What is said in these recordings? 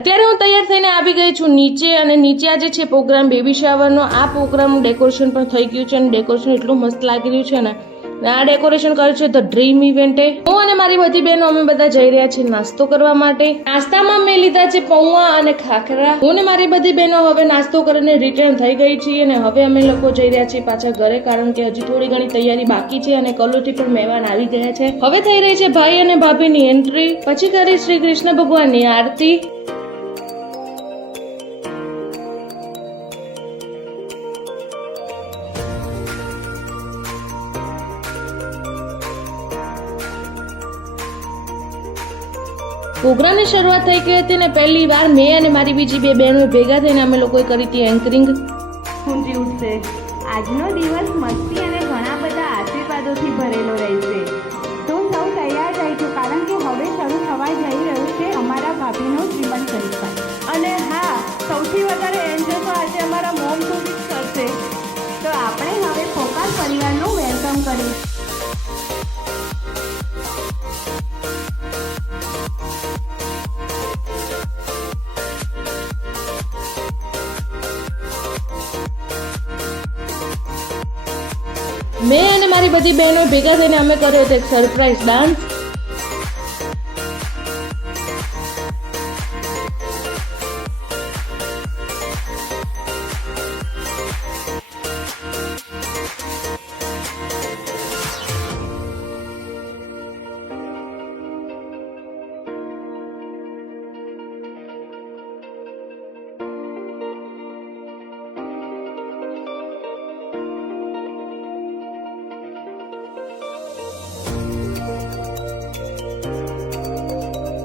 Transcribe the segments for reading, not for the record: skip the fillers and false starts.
અત્યારે હું તૈયાર થઈને આવી ગઈ છું નીચે, અને નીચે આજે છે પ્રોગ્રામ બેબી શાવરનો. આ પ્રોગ્રામનું ડેકોરેશન પણ થઈ ગયું છે અને ડેકોરેશન એટલું મસ્ત લાગી રહ્યું છે ને. આ ડેકોરેશન કર્યું છે ધ ડ્રીમ ઇવેન્ટે. હું અને મારી બધી બહેનો અમે બધા જઈ રહ્યા છીએ નાસ્તો કરવા માટે. નાસ્તામાં મેં લીધા છે પૌવા અને ખાખરા. હું ને મારી બધી બહેનો હવે નાસ્તો કરીને રિટર્ન થઈ ગઈ છીએ અને હવે અમે લોકો જઈ રહ્યા છીએ પાછા ઘરે, કારણ કે હજી થોડી ઘણી તૈયારી બાકી છે અને કલોથી પણ મહેમાન આવી ગયા છે. હવે થઈ રહી છે ભાઈ અને ભાભીની એન્ટ્રી, પછી કરી શ્રી કૃષ્ણ ભગવાનની આરતી. પ્રોગ્રામની શરૂઆત થઈ ગઈ હતી ને પહેલી વાર મેં અને મારી બીજી બે બહેનો ભેગા થઈને અમે લોકોએ કરી હતી એન્કરિંગ. ગુંજી ઉઠશે. આજનો દિવસ મસ્તી અને ઘણા બધા આશીર્વાદોથી ભરેલો રહેશે. તો સૌ તૈયાર રહીજો, કારણ કે હવે શરૂ થવા જઈ રહ્યું છે અમારા ભાભીનો શ્રીમંત પરિવાર. અને હા, સૌથી વધારે એન્જોય તો આજે અમારા મોમ સુધી જ કરશે. તો આપણે હવે ફોકાર પરિવારનું વેલકમ કરીએ. મેં અને મારી બધી બહેનો ભેગા થઈને અમે કર્યો હતો એક સરપ્રાઈઝ ડાન્સ.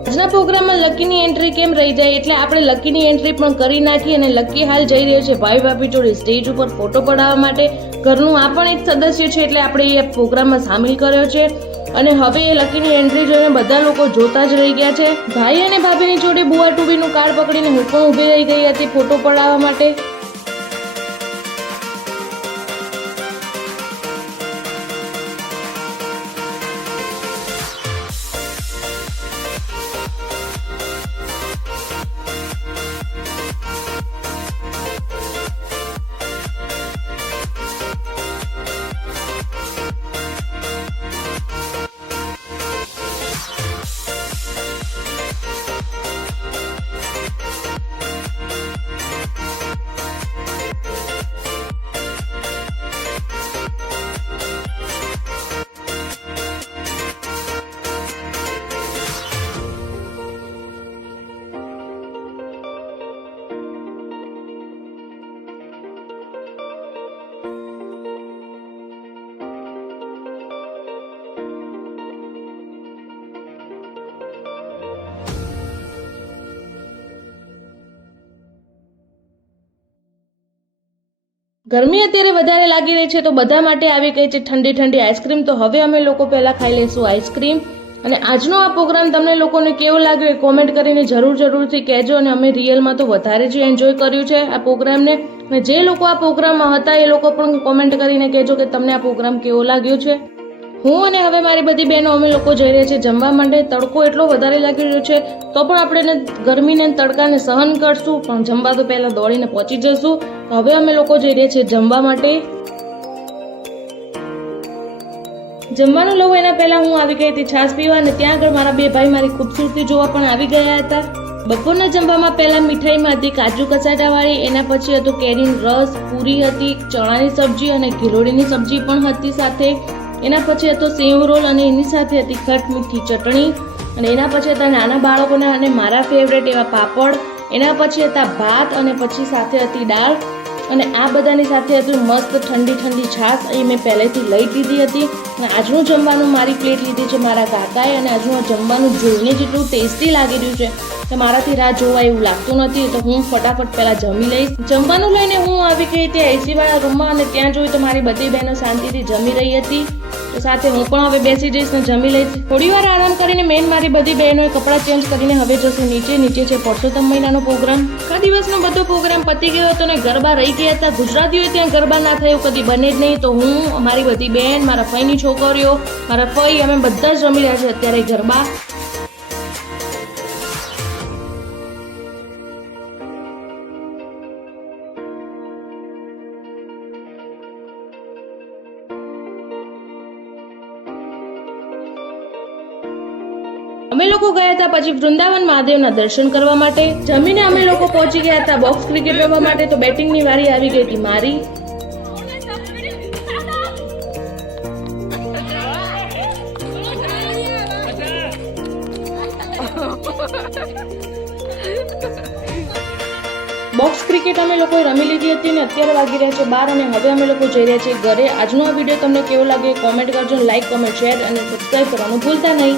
આજના પ્રોગ્રામમાં લકીની એન્ટ્રી કેમ રહી જાય, એટલે આપણે લકીની એન્ટ્રી પણ કરી નાખી અને લકી હાલ જઈ રહ્યો છે ભાઈ ભાભી જોડે સ્ટેજ ઉપર ફોટો પડાવવા માટે. ઘરનું આ પણ એક સદસ્ય છે એટલે આપણે એ પ્રોગ્રામમાં સામેલ કર્યો છે અને હવે એ લકીની એન્ટ્રી જોઈને બધા લોકો જોતા જ રહી ગયા છે. ભાઈ અને ભાભીની જોડે બુઆ ટુબીનું કાર્ડ પકડીને હું પણ ઊભી રહી ગઈ હતી ફોટો પડાવવા માટે. ગરમી અત્યારે વધારે લાગી રહી છે તો બધા માટે આવી ગઈ છે ઠંડી ઠંડી આઈસ્ક્રીમ. તો હવે અમે લોકો પહેલા ખાઈ લઈશું આઈસ્ક્રીમ. અને આજનો આ પ્રોગ્રામ તમને લોકોને કેવો લાગ્યો એ કોમેન્ટ કરીને જરૂરથી કહેજો. અને અમે રિયલમાં તો વધારે જ એન્જોય કર્યું છે આ પ્રોગ્રામને. અને જે લોકો આ પ્રોગ્રામમાં હતા એ લોકો પણ કોમેન્ટ કરીને કહેજો કે તમને આ પ્રોગ્રામ કેવો લાગ્યો છે. હું અને હવે મારી બધી બહેનો અમે લોકો જઈ રહ્યા છીએ જમવા માટે. તડકો એટલો વધારે લાગી રહ્યો છે તો પણ આપણે ગરમીને તડકાને સહન કરશું, પણ જમવા તો પહેલા દોડીને પહોંચી જશું. હવે અમે લોકો જઈ રહ્યા છીએ જમવા માટે. જમવાનું લઉં એના પહેલા હું આવી ગઈ હતી છાશ પીવા, અને ત્યાં આગળ મારા બે ભાઈ મારી ખૂબસૂરતી જોવા પણ આવી ગયા હતા. બપોરના જમવામાં પહેલા મીઠાઈમાં હતી કાજુ કસાટાવાળી, એના પછી હતો કેરીનો રસ, પૂરી હતી, ચણાની સબ્જી અને ગિલોડીની સબ્જી પણ હતી સાથે. એના પછી હતો સેવ રોલ અને એની સાથે હતી ખટ મીઠી ચટણી. અને એના પછી હતા નાના બાળકોના અને મારા ફેવરેટ એવા પાપડ. એના પછી હતા ભાત અને પછી સાથે હતી દાળ. અને આ બધાની સાથે હતું મસ્ત ઠંડી ઠંડી છાશ, અહીં મેં પહેલેથી લઈ લીધી હતી. અને આજનું જમવાનું મારી પ્લેટ લીધી છે મારા કાકાએ, અને આજનું જમવાનું જોઈને જેટલું ટેસ્ટી લાગી રહ્યું છે તો મારાથી રાહ જોવા એવું લાગતું નથી. તો હું ફટાફટ પહેલા જમી લઈશ. જમવાનું લઈને હું આવી ગઈ હતી એસી વાળા રૂમમાં, અને ત્યાં જોયું તો મારી બધી બહેનો શાંતિથી જમી રહી હતી. તો સાથે હું પણ હવે બેસી જઈશ ને જમી લઈશ. થોડી વાર આરામ કરીને મેન મારી બધી બહેનોએ કપડાં ચેન્જ કરીને હવે જશું નીચે. નીચે છે પરસોત્તમ મહિનાનો પ્રોગ્રામ. આખા દિવસનો બધો પ્રોગ્રામ પતી ગયો હતો ને ગરબા રહી ગયા હતા. ગુજરાતીઓ ત્યાં ગરબા ના થયું કદી બને જ નહીં. તો હું, મારી બધી બહેન, મારા ફઈની છોકરીઓ, મારા ફઈ, અમે બધા જ રમી રહ્યા છે અત્યારે ગરબા. અમે લોકો ગયા હતા પછી વૃંદાવન મહાદેવના દર્શન કરવા માટે. જમીને અમે લોકો પહોંચી ગયા હતા બોક્સ ક્રિકેટ રમવા માટે. તો બેટિંગની વારી આવી ગઈ હતી મારી. બોક્સ ક્રિકેટ અમે લોકોએ રમી લીધી હતી અને અત્યારે વાગી રહ્યા છે 12 અને હવે અમે લોકો જઈ રહ્યા છીએ ઘરે. આજનો આ વિડીયો તમને કેવો લાગે કોમેન્ટ કરજો, લાઈક, કમેન્ટ, શેર અને સબસ્ક્રાઈબ કરવાનું ભૂલતા નહીં.